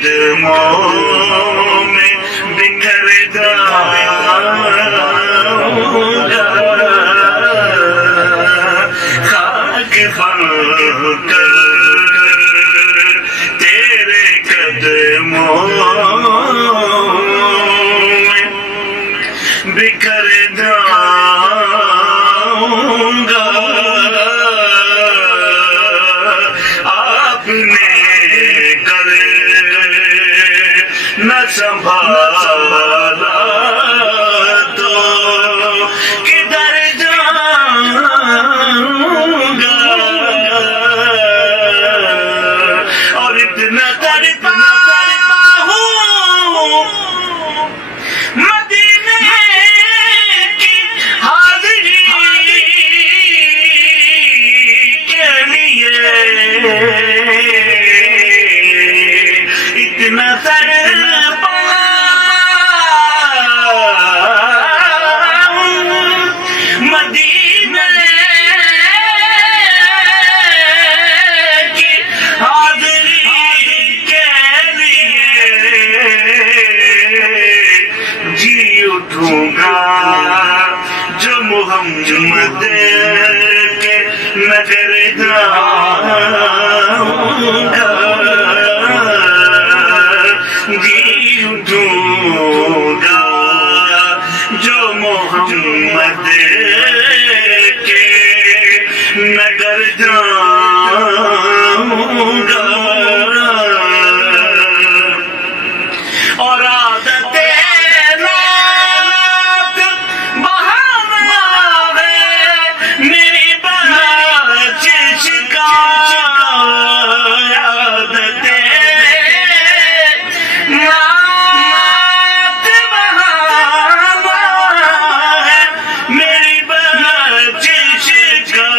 قدموں میں بکھر جاؤں گا خاک بن کر تیرے قدموں میں بکھر جاؤں گا آپ نے کر نہ سنبھالا تو کدھر جاؤں گا اور اتنا تڑپا ہوں مدینے کی حاضری کے لیے اتنا تڑپا مدینے کی حاضری کے لیے جی اٹھوں گا جو محمد کے نگر جاؤں گا جی اٹھوں گا جو محمد کے نگر جاؤں گا اور عادت نات بہانا ہے میری بچش کا عادت نات بہانا ہے میری بچش کا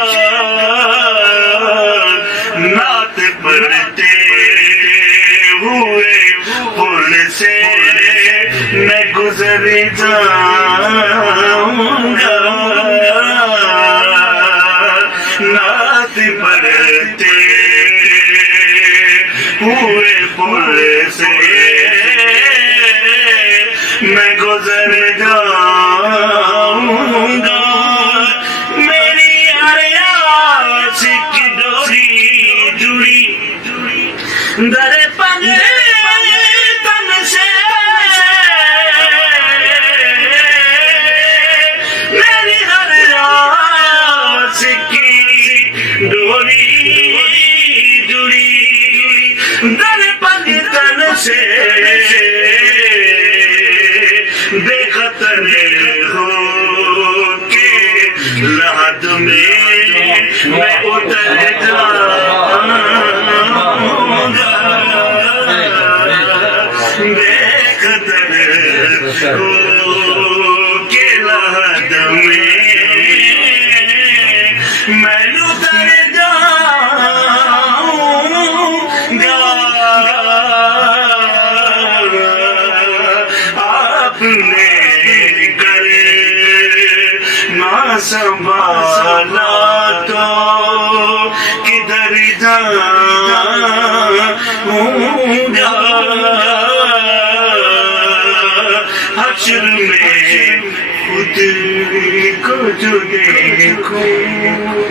نات پڑھتے ہوئے پل سے میں گزر جاؤں گا نعت پڑھتے ہوئے پل سے میں گزر جاؤں گا میری عیاش کی ڈوری جڑی در پنجے تن سے میری ہر عیاش کی ڈوری جڑی در پنجے تن سے بے خطر ہو کے لحد میں اتر جاؤں گا بے خطر ہو کے لحد میں اتر جاؤں گا آپ نے کر نہ سنبھالا تو کدھر جاؤں گا حشر میں خود کو جو دیکھوں